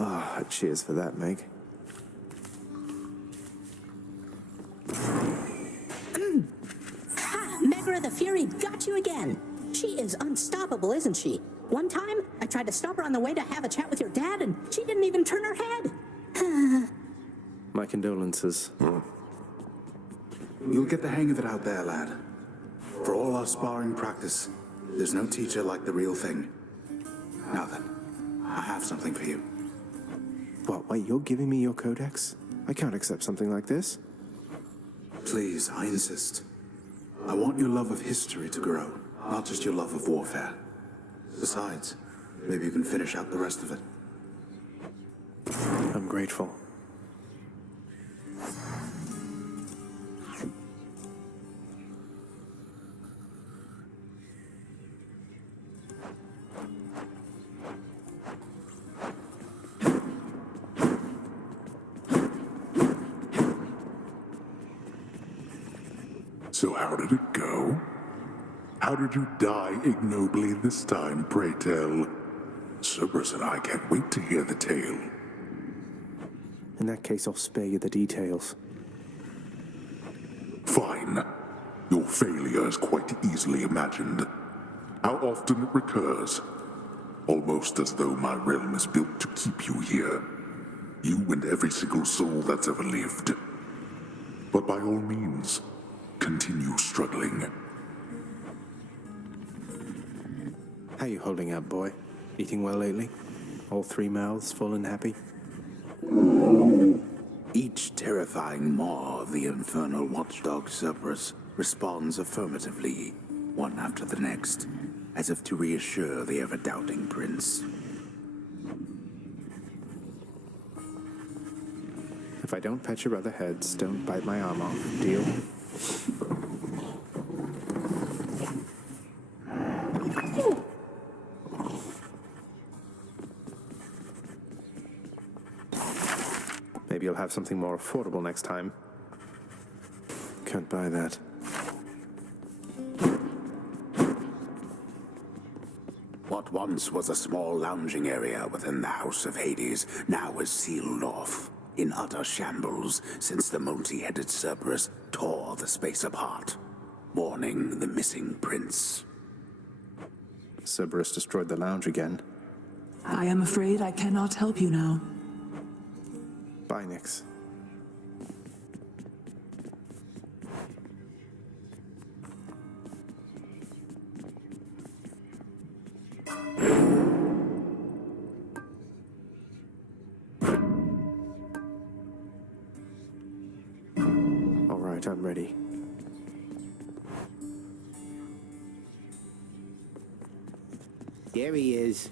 Ah, cheers for that, Meg. Ha! Megra the Fury got you again. She is unstoppable, isn't she? One time, I tried to stop her on the way to have a chat with your dad, and she didn't even turn her head. My condolences. You'll get the hang of it out there, lad. For all our sparring practice, there's no teacher like the real thing. Now then, I have something for you. What, wait, you're giving me your codex? I can't accept something like this. Please, I insist. I want your love of history to grow, not just your love of warfare. Besides, maybe you can finish out the rest of it. I'm grateful. So how did it go? How did you die ignobly this time, pray tell? Cerberus and I can't wait to hear the tale. In that case, I'll spare you the details. Fine. Your failure is quite easily imagined. How often it recurs. Almost as though my realm is built to keep you here. You and every single soul that's ever lived. But by all means, continue struggling. How you holding up, boy? Eating well lately? All 3 mouths full and happy? Each terrifying maw of the infernal watchdog Cerberus responds affirmatively, one after the next, as if to reassure the ever-doubting prince. If I don't pet your other heads, don't bite my arm off. Deal? Maybe you'll have something more affordable next time. Can't buy that. What once was a small lounging area within the House of Hades now is sealed off, in utter shambles since the multi-headed Cerberus tore the space apart, mourning the missing prince. Cerberus destroyed the lounge again. I am afraid I cannot help you now. Bye, Nix. All right, I'm ready. There he is.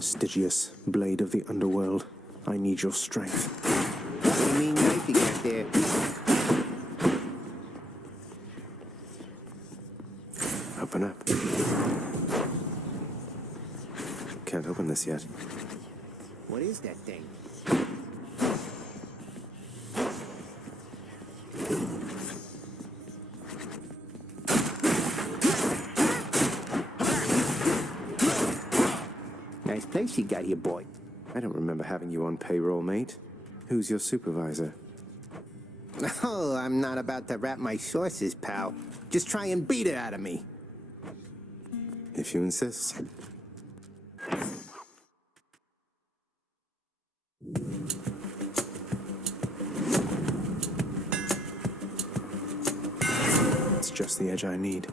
Stygius, blade of the Underworld, I need your strength. What do you mean knifing out there? Open up. Can't open this yet. What is that thing? Nice place you got here, boy. I don't remember having you on payroll, mate. Who's your supervisor? Oh, I'm not about to wrap my sources, pal. Just try and beat it out of me. If you insist. It's just the edge I need.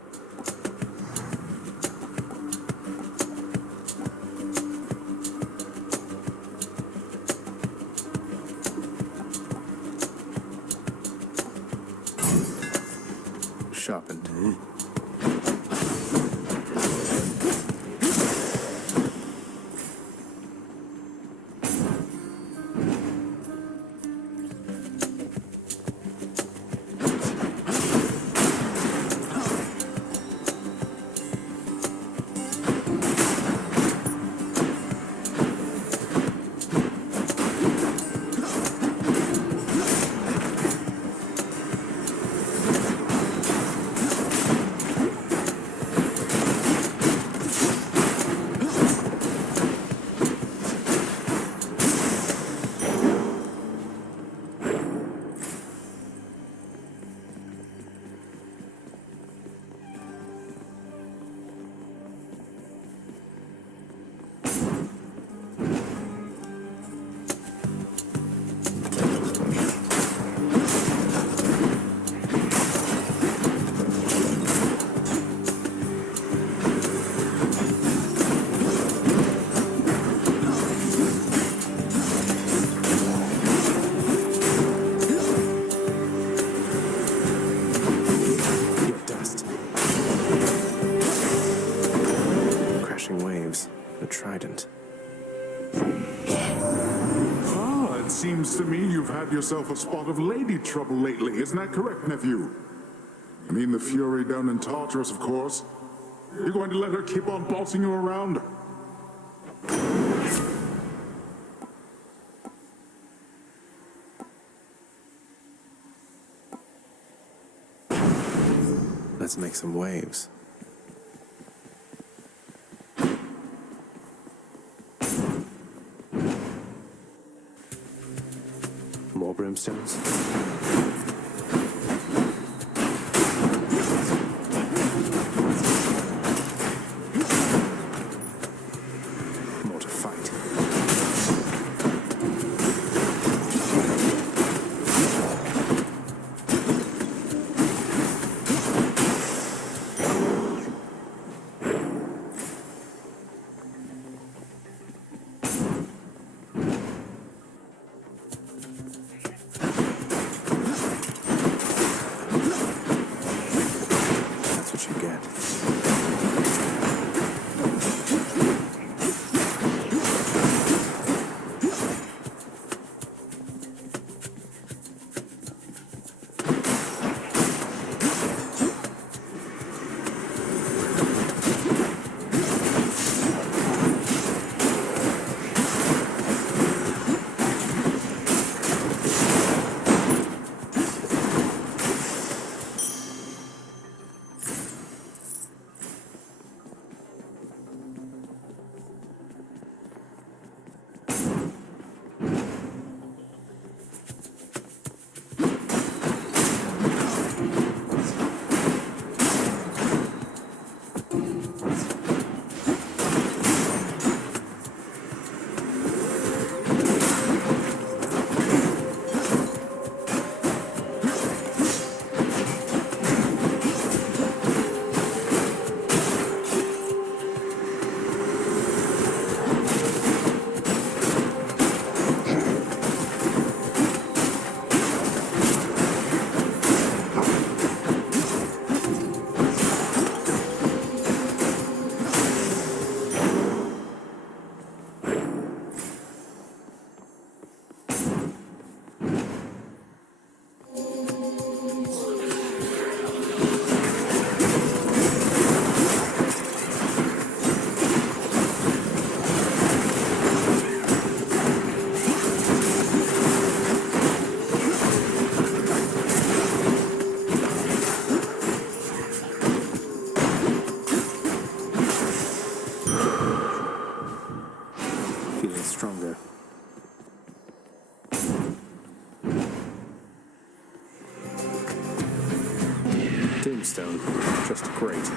Sharpened. seems to me you've had yourself a spot of lady trouble lately. Isn't that correct, nephew? I mean the Fury down in Tartarus, of course. You're going to let her keep on bossing you around? Let's make some waves. More brimstones. More to fight. Stronger. Tombstone, just great.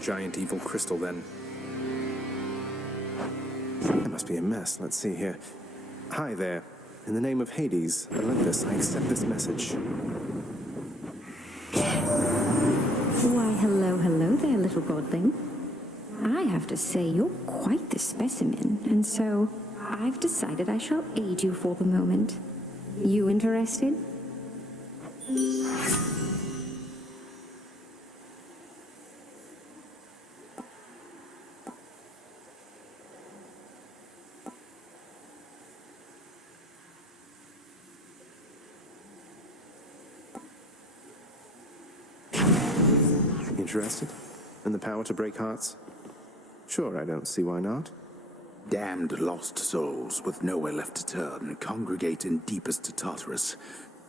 Giant evil crystal, then. It must be a mess. Let's see here. Hi there. In the name of Hades, Olympus, I accept this message. Why, hello there, little godling. I have to say, you're quite the specimen, and so I've decided I shall aid you for the moment. You interested? Interested? In the power to break hearts? Sure, I don't see why not. Damned lost souls with nowhere left to turn congregate in deepest Tartarus,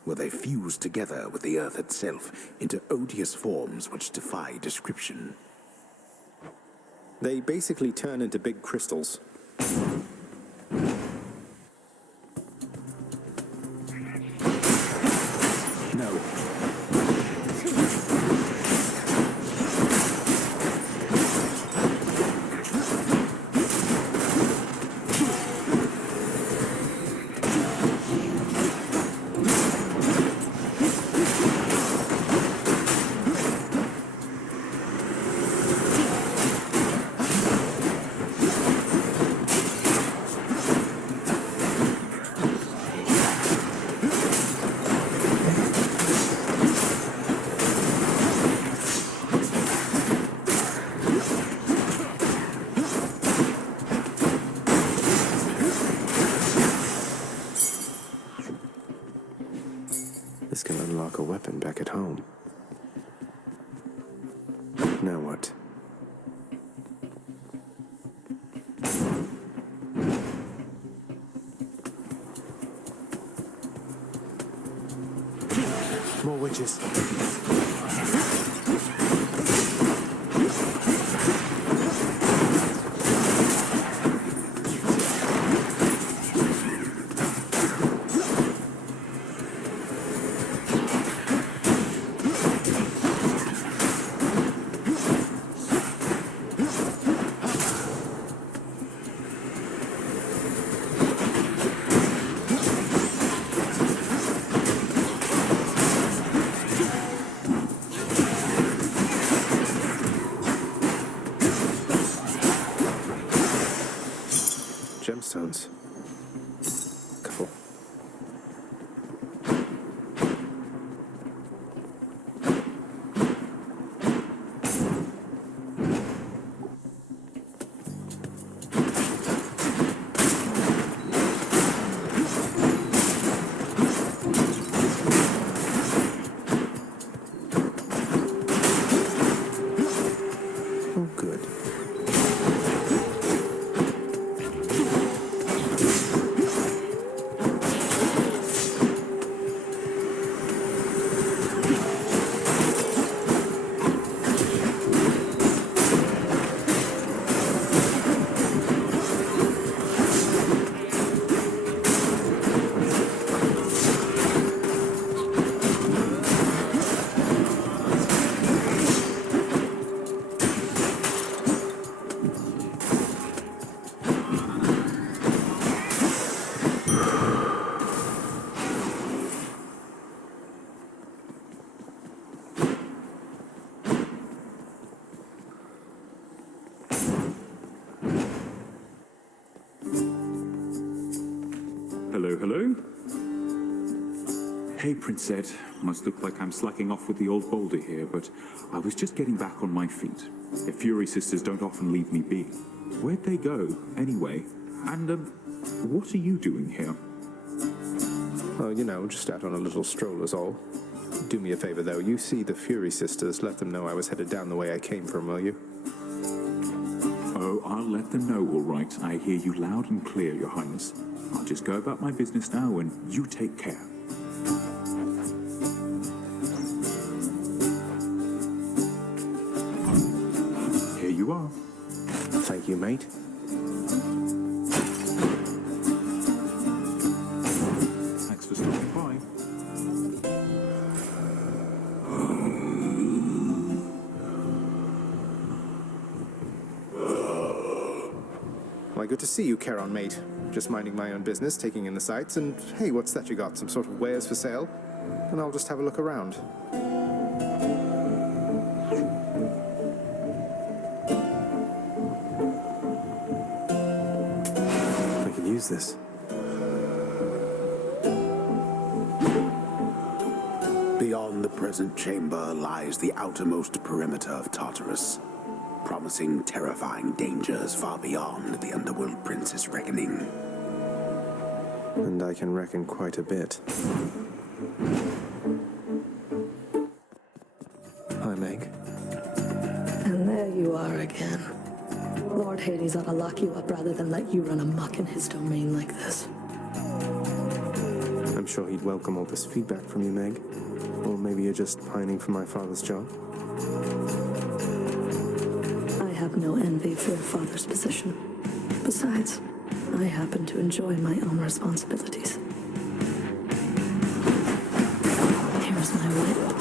where they fuse together with the earth itself into odious forms which defy description. They basically turn into big crystals. No. happen back at home. Now what? More witches. Gemstones. Couple. Oh, good. Hello, hello. Hey, Prince Ed. Must look like I'm slacking off with the old boulder here, but I was just getting back on my feet. The Fury Sisters don't often leave me be. Where'd they go, anyway? And, what are you doing here? Oh, you know, just out on a little stroll is all. Do me a favor, though. You see the Fury Sisters, let them know I was headed down the way I came from, will you? Oh, I'll let them know, all right. I hear you loud and clear, Your Highness. I'll just go about my business now, and you take care. Here you are. Thank you, mate. Thanks for stopping by. Why, good to see you, Charon, mate. Just minding my own business, taking in the sights, and hey, what's that you got? Some sort of wares for sale? And I'll just have a look around. I can use this. Beyond the present chamber lies the outermost perimeter of Tartarus, promising terrifying dangers far beyond the Underworld Prince's reckoning. And I can reckon quite a bit. Hi, Meg. And there you are again. Lord Hades ought to lock you up rather than let you run amok in his domain like this. I'm sure he'd welcome all this feedback from you, Meg. Or maybe you're just pining for my father's job. I have no envy for your father's position. Besides, I happen to enjoy my own responsibilities. Here's my whip.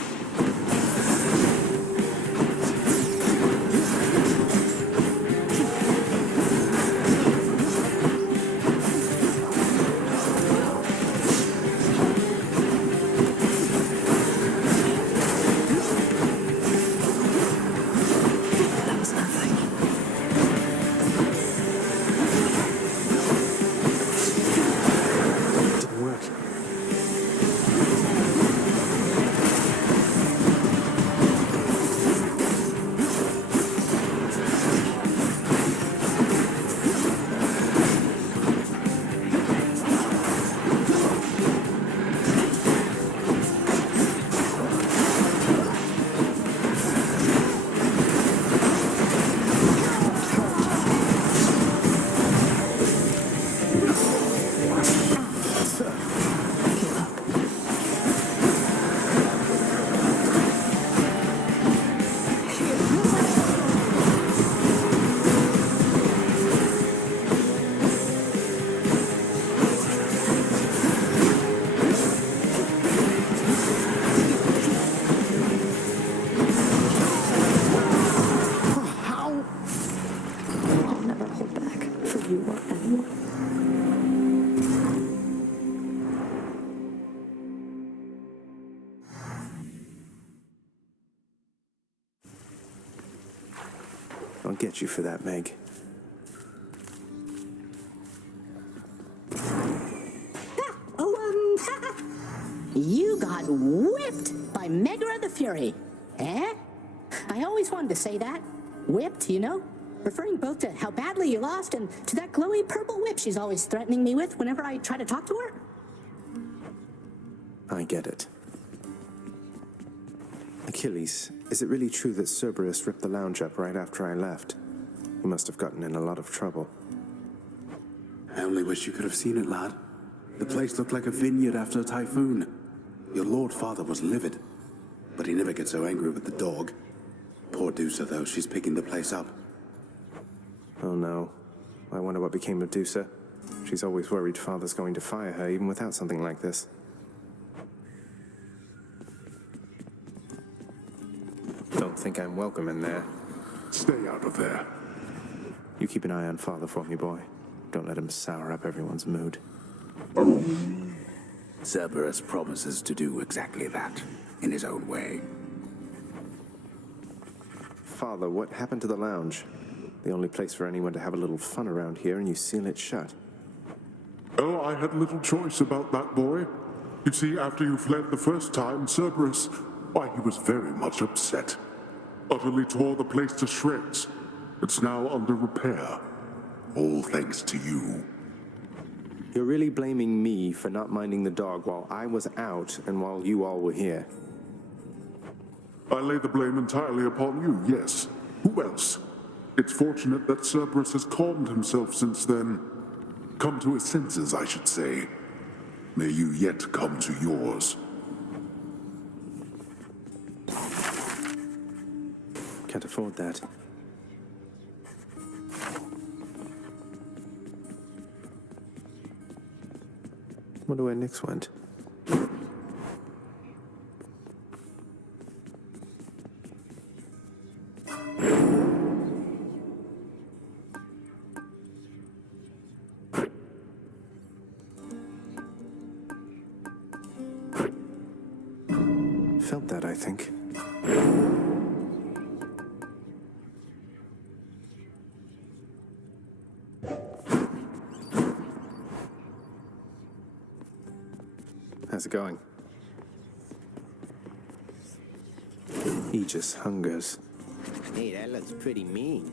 I'll get you for that, Meg. You got whipped by Megra the Fury. Eh? I always wanted to say that. Whipped, you know? Referring both to how badly you lost and to that glowy purple whip she's always threatening me with whenever I try to talk to her. I get it. Achilles, is it really true that Cerberus ripped the lounge up right after I left? He must have gotten in a lot of trouble. I only wish you could have seen it, lad. The place looked like a vineyard after a typhoon. Your lord father was livid, but he never gets so angry with the dog. Poor Dusa, though, she's picking the place up. Oh no. I wonder what became of Dusa. She's always worried father's going to fire her, even without something like this. Don't think I'm welcome in there. Stay out of there. You keep an eye on father for me, boy. Don't let him sour up everyone's mood. Cerberus promises to do exactly that, in his own way. Father, what happened to the lounge? The only place for anyone to have a little fun around here, and you seal it shut. Oh, I had little choice about that, boy. You see, after you fled the first time, Cerberus, why, he was very much upset. Utterly tore the place to shreds. It's now under repair. All thanks to you. You're really blaming me for not minding the dog while I was out and while you all were here. I lay the blame entirely upon you, yes. Who else? It's fortunate that Cerberus has calmed himself since then. Come to his senses, I should say. May you yet come to yours. Can't afford that. Wonder where Nyx went. Felt that, I think. How's it going? Aegis hungers. Hey, that looks pretty mean.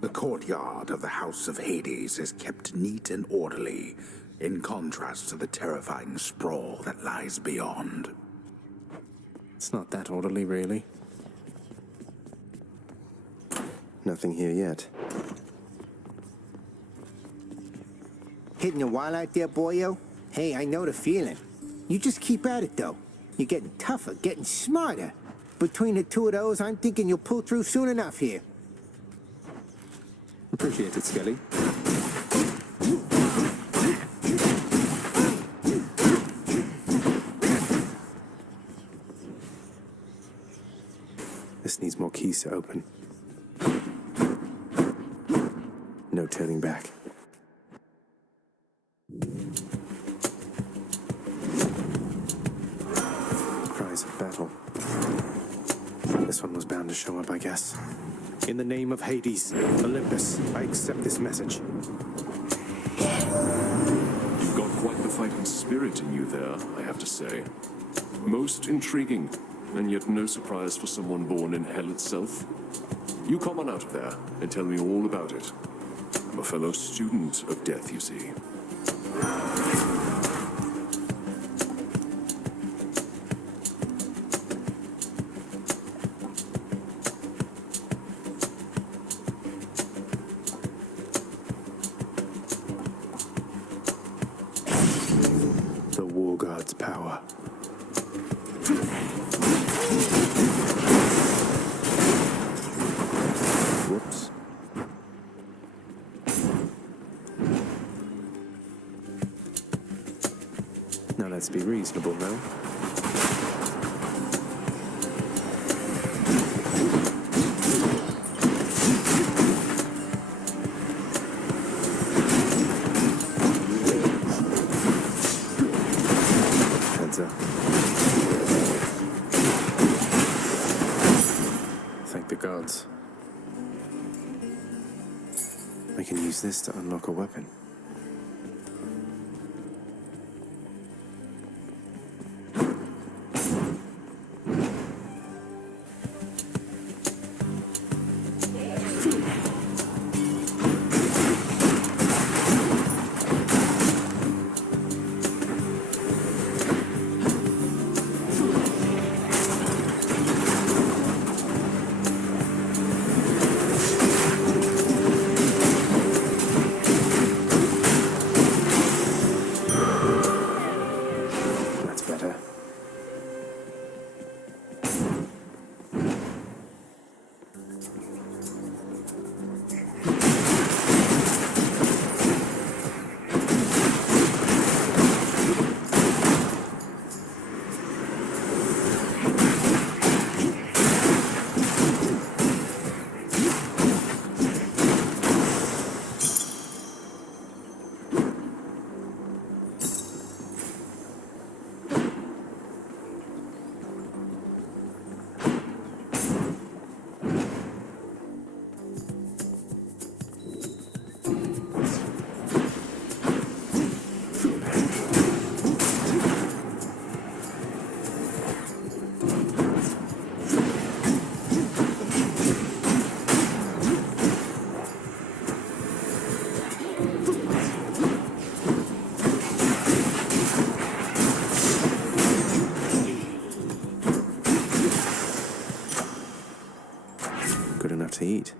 The courtyard of the House of Hades is kept neat and orderly, in contrast to the terrifying sprawl that lies beyond. It's not that orderly, really. Nothing here yet. Hitting a wall out there, boyo? Hey, I know the feeling. You just keep at it, though. You're getting tougher, getting smarter. Between the two of those, I'm thinking you'll pull through soon enough here. Appreciate it, Skelly. This needs more keys to open. No turning back. Cries of battle. This one was bound to show up, I guess. In the name of Hades, Olympus, I accept this message. You've got quite the fighting spirit in you there, I have to say. Most intriguing, and yet no surprise for someone born in hell itself. You come on out of there and tell me all about it. I'm a fellow student of death, you see. The War God's power. Whoops. Now let's be reasonable, no? Heads up. Thank the gods. I can use this to unlock a weapon. To eat.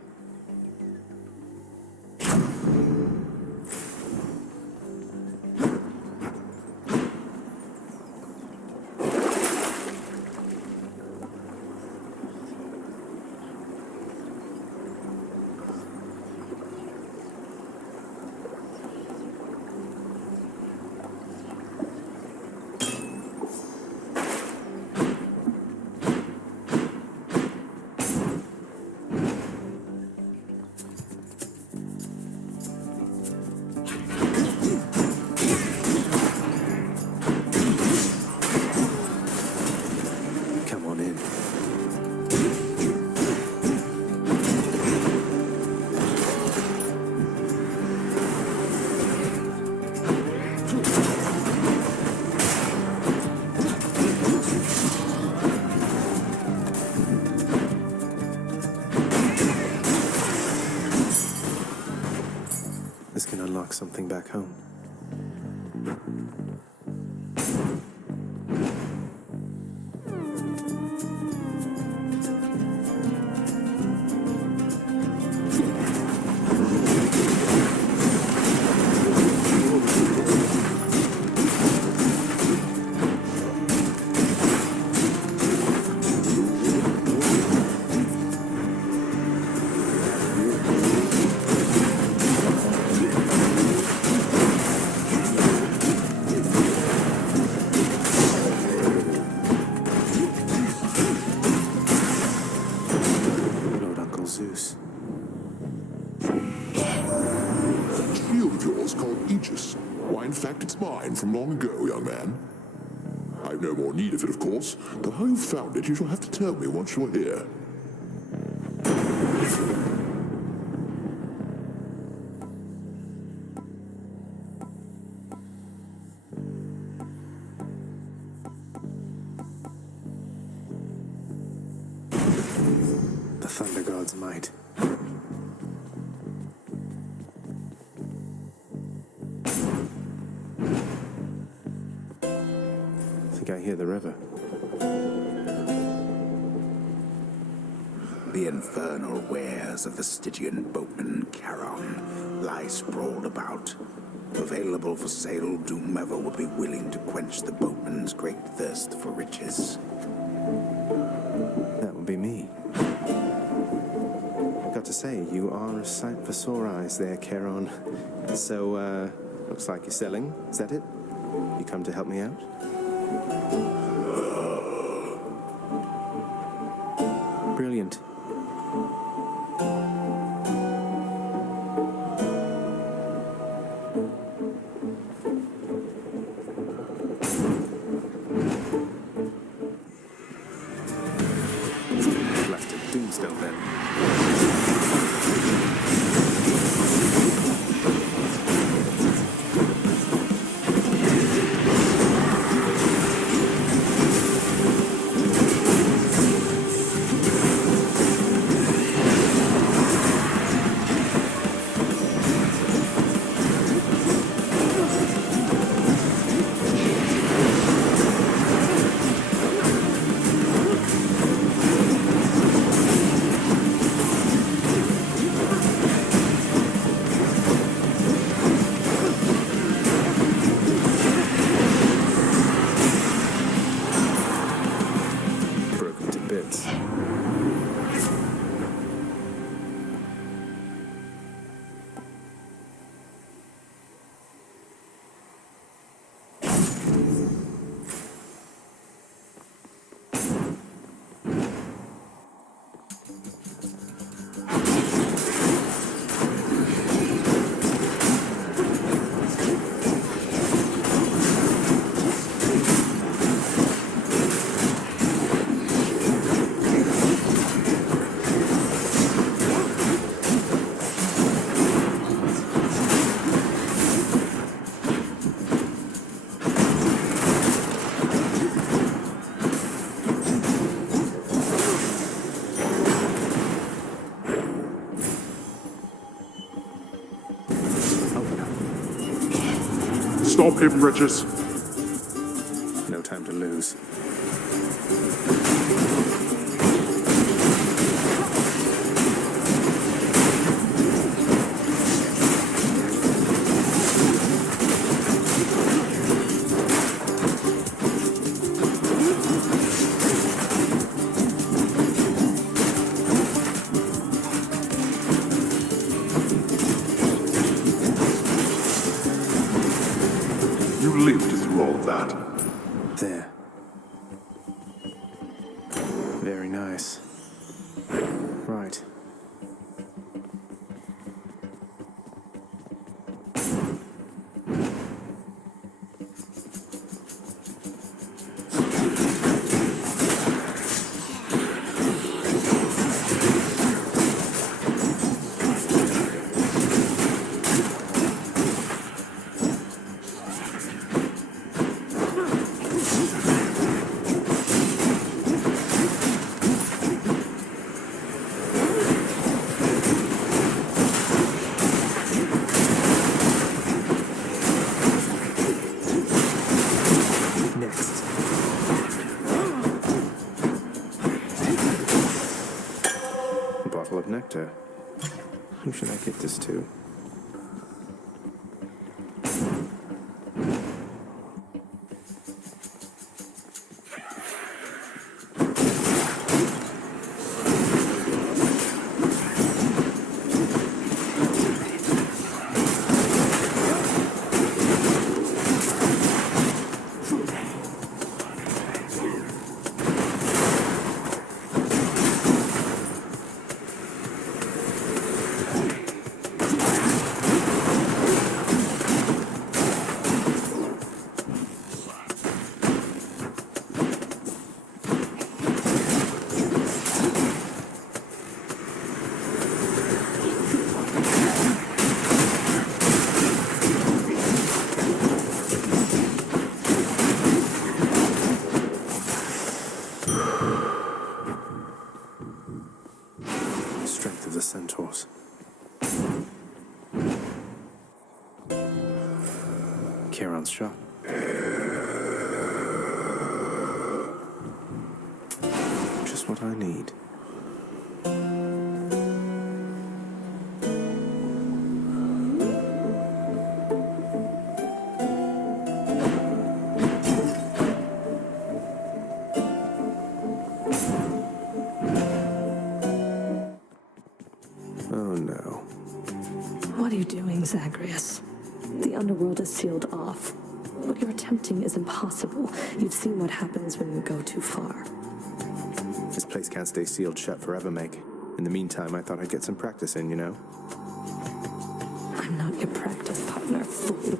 This can unlock something back home. Zeus. That shield of yours called Aegis. Why, in fact, it's mine from long ago, young man. I've no more need of it, of course, but how you found it you shall have to tell me once you're here. The Thunder God's might. I think I hear the river. The infernal wares of the Stygian boatman Charon lie sprawled about. Available for sale to whomever would be willing to quench the boatman's great thirst for riches. That would be me. Got to say, you are a sight for sore eyes there, Charon. So, looks like you're selling. Is that it? You come to help me out? Brilliant. Blasted tombstone then. stop him, Regis. No time to lose. You lived through all that. There. Very nice. Right. Of nectar. Who should I give this to? Strength of the centaurs. Charon's shot. Just what I need. Oh no. What are you doing, Zagreus? The Underworld is sealed off. What you're attempting is impossible. You've seen what happens when you go too far. This place can't stay sealed shut forever, Meg. In the meantime, I thought I'd get some practice in, you know? I'm not your practice partner, fool.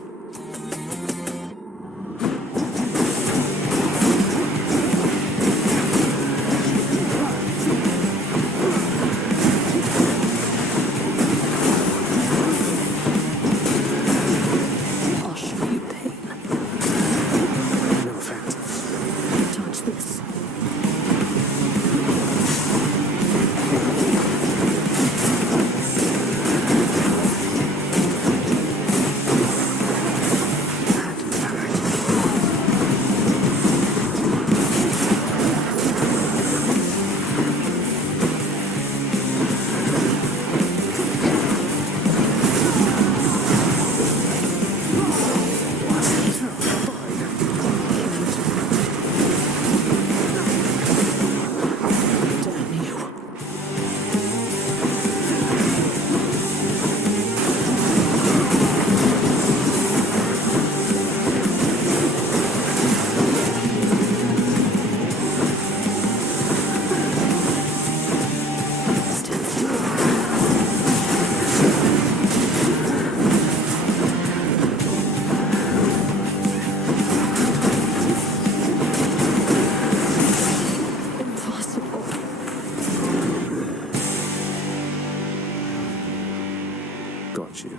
Got you.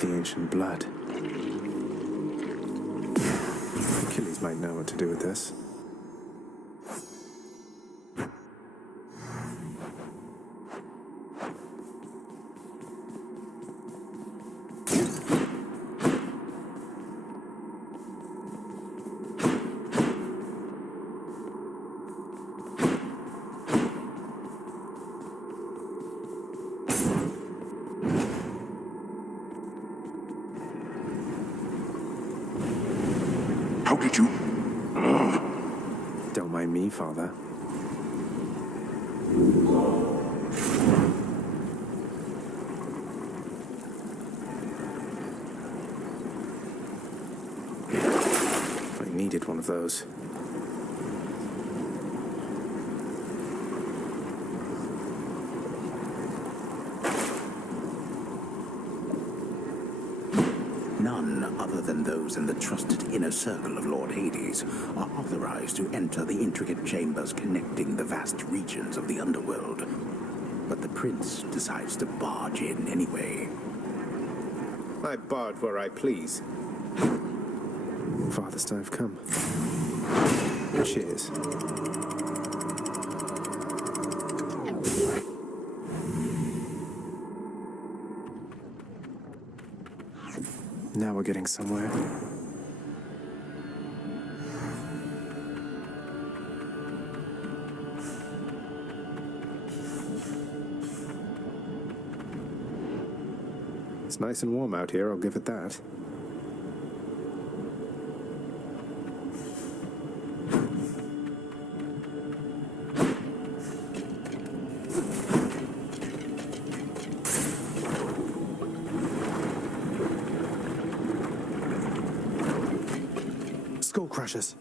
The ancient blood. Achilles might know what to do with this. did you? Don't mind me, Father. I needed one of those. None other than those in the trusted inner circle of Lord Hades are authorized to enter the intricate chambers connecting the vast regions of the Underworld. But the prince decides to barge in anyway. I barge where I please. Farthest I've come. Cheers. Now we're getting somewhere. It's nice and warm out here, I'll give it that. Skull crushers.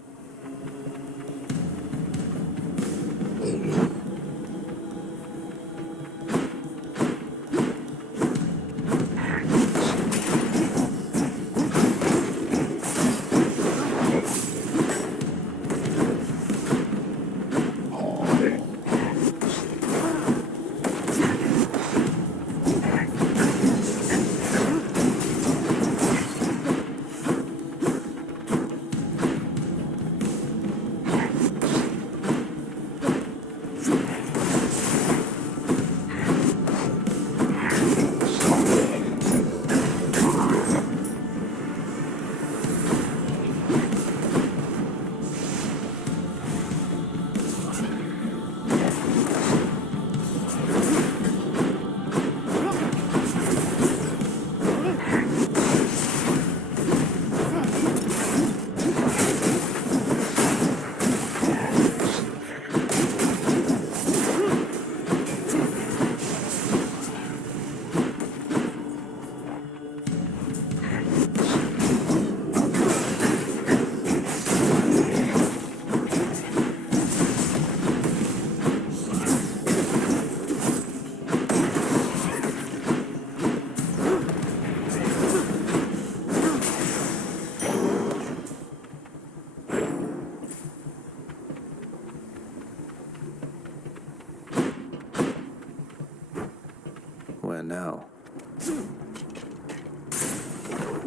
Where now?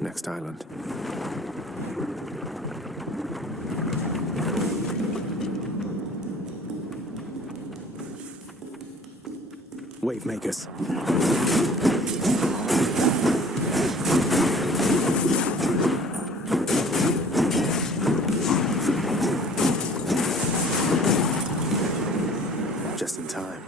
Next island. Wave makers. Just in time.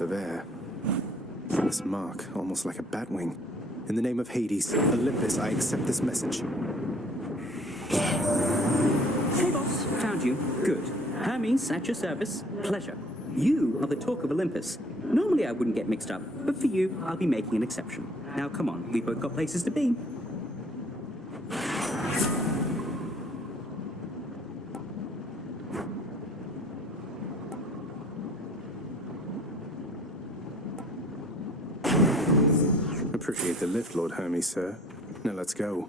Of air. This mark, almost like a bat wing. In the name of Hades, Olympus, I accept this message. Hey boss, found you. Good. Hermes, at your service. Pleasure. You are the talk of Olympus. Normally I wouldn't get mixed up, but for you, I'll be making an exception. Now come on, we've both got places to be. Appreciate the lift, Lord Hermes, sir. Now let's go.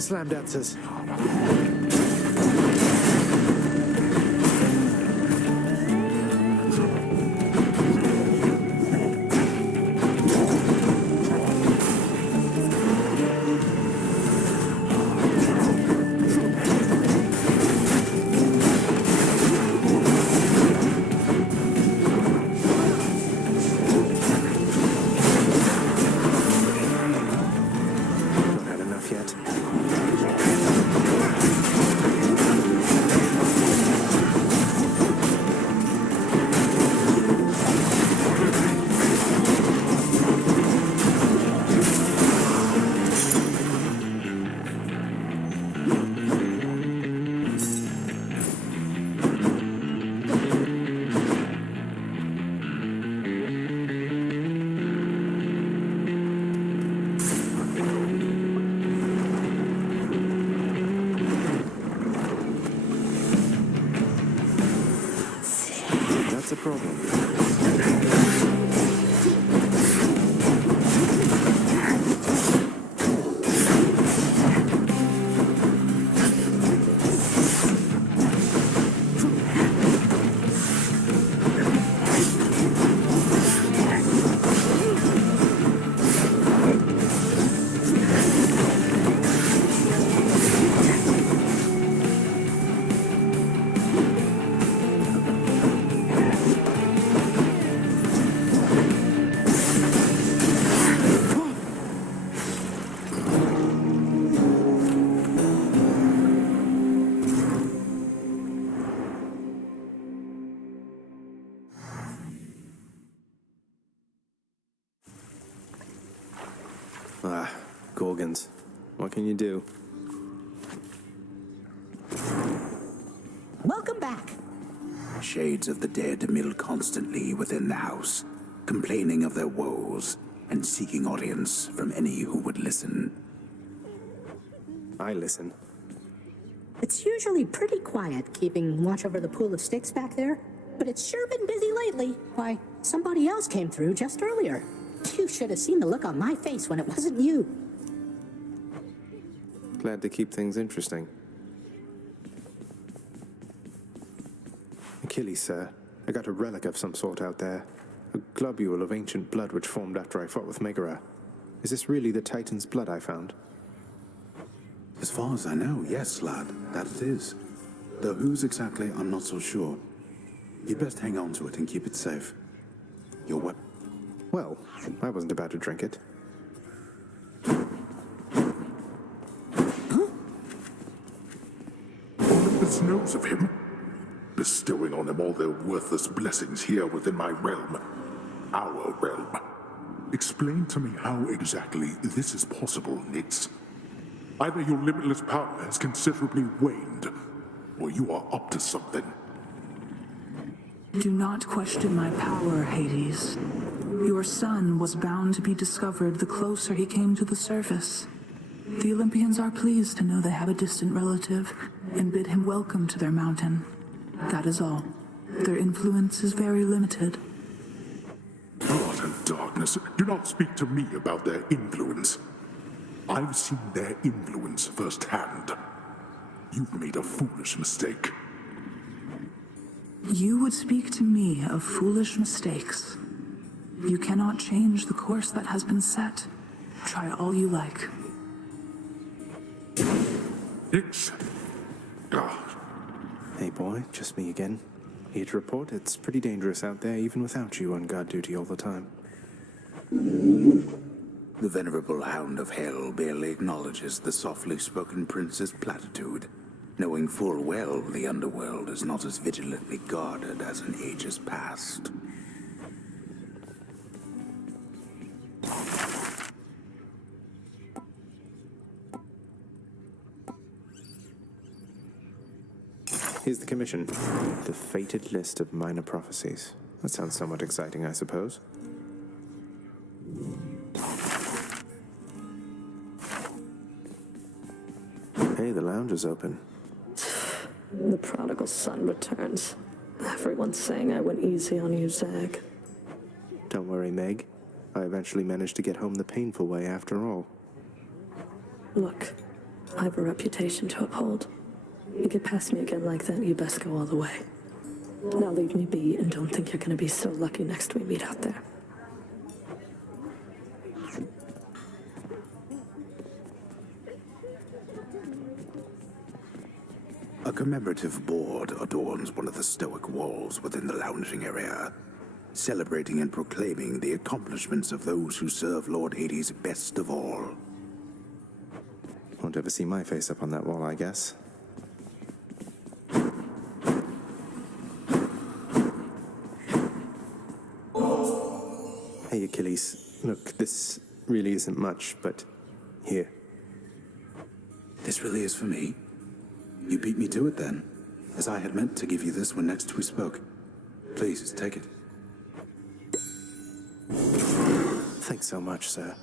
Slam dancers. enough yet. That's a problem. Ah, Gorgons. What can you do? Welcome back. Shades of the dead mill constantly within the house, complaining of their woes and seeking audience from any who would listen. I listen. It's usually pretty quiet keeping watch over the pool of sticks back there, but it's sure been busy lately. Why, somebody else came through just earlier. You should have seen the look on my face when it wasn't you. Glad to keep things interesting. Achilles, sir. I got a relic of some sort out there. A globule of ancient blood which formed after I fought with Megara. Is this really the Titan's blood I found? As far as I know, yes, lad, that it is. Though whose exactly, I'm not so sure. You'd best hang on to it and keep it safe. Your weapon. Well, I wasn't about to drink it. Olympus knows of him, bestowing on him all their worthless blessings here within my realm. Our realm. Explain to me how exactly this is possible, Nix. Either your limitless power has considerably waned, or you are up to something. Do not question my power, Hades. Your son was bound to be discovered the closer he came to the surface. The Olympians are pleased to know they have a distant relative and bid him welcome to their mountain. That is all. Their influence is very limited. God and darkness, do not speak to me about their influence. I've seen their influence firsthand. You've made a foolish mistake. You would speak to me of foolish mistakes. You cannot change the course that has been set. Try all you like. Nix. Hey boy, just me again. Here to report it's pretty dangerous out there even without you on guard duty all the time. The venerable hound of hell barely acknowledges the softly spoken prince's platitude, knowing full well the underworld is not as vigilantly guarded as in ages past. Here's the commission. The fated list of minor prophecies. That sounds somewhat exciting, I suppose. Hey, the lounge is open. The prodigal son returns. Everyone's saying I went easy on you, Zag. Don't worry, Meg. I eventually managed to get home the painful way after all. Look, I have a reputation to uphold. You get past me again like that, you best go all the way. Now leave me be and don't think you're gonna be so lucky next we meet out there. A commemorative board adorns one of the stoic walls within the lounging area, celebrating and proclaiming the accomplishments of those who serve Lord Hades best of all. Won't ever see my face up on that wall, I guess. Hey, Achilles. Look, this really isn't much, but here. This really is for me? You beat me to it then, as I had meant to give you this when next we spoke. Please, take it. Thanks so much, sir.